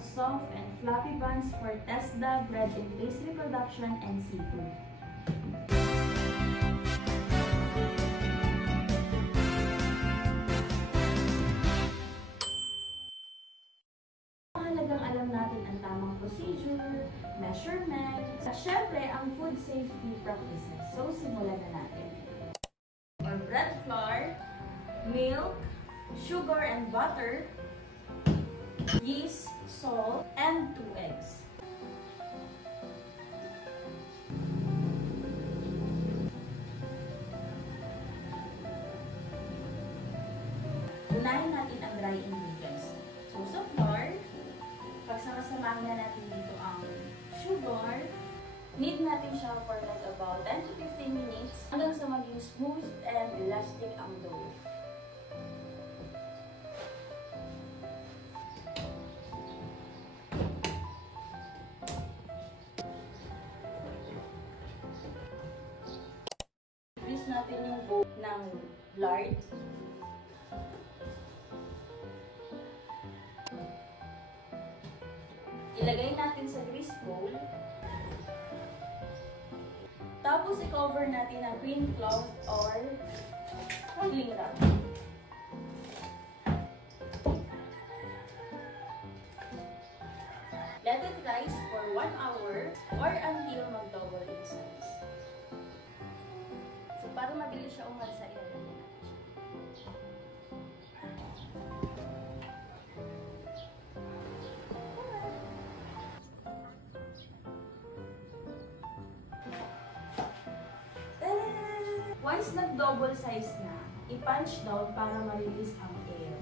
soft and fluffy buns for TESDA bread and pastry production and seafood. Mahalagang alam natin ang tamang procedure, measurement, at syempre ang food safety practices. So, simulan na natin. Or bread flour, milk, sugar and butter, yeast, salt, and 2 eggs. Unahin natin ang dry ingredients. So, sa flour, pagsama-samahin na natin dito ang sugar. Knead natin siya for like about 10 to 15 minutes hanggang sa maging smooth and elastic ang dough. Grease natin yung bowl ng lard. Ilagay natin sa grease bowl. Tapos, i-cover natin ng green cloth or cling wrap. Let it rise for 1 hour or until mag-double in size. So, para mabilis siya umalsa, ilagay natin siya. Once nag-double size na, i-punch down para ma-release ang air.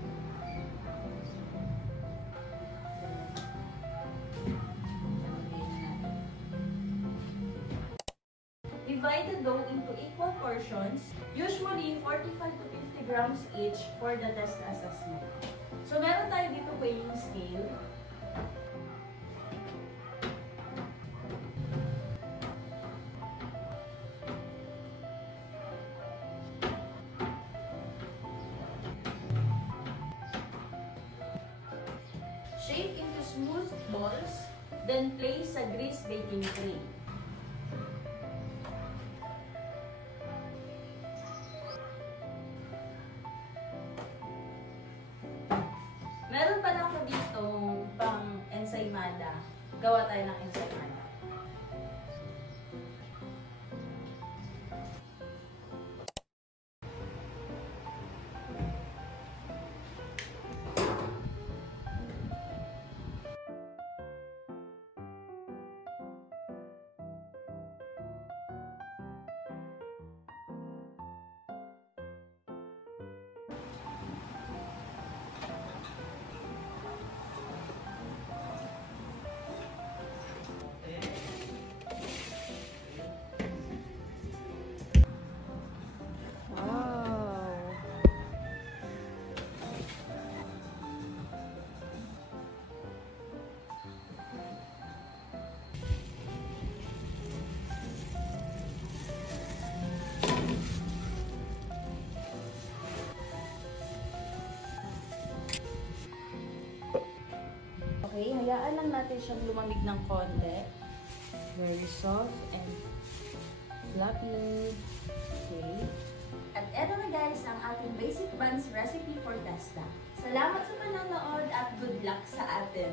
Divide the dough into equal portions, usually 45 to 50 grams each for the test assessment. So, meron tayo dito weighing scale. Shape into smooth balls, then place sa grease baking tray. Meron pala ako dito pang ensaymada. Gawa tayo ng ensaymada. Okay, hayaan lang natin siyang lumamig ng konti. Very soft and fluffy. Okay. At eto na guys, ang ating basic buns recipe for TESDA. Salamat sa panonood at good luck sa atin!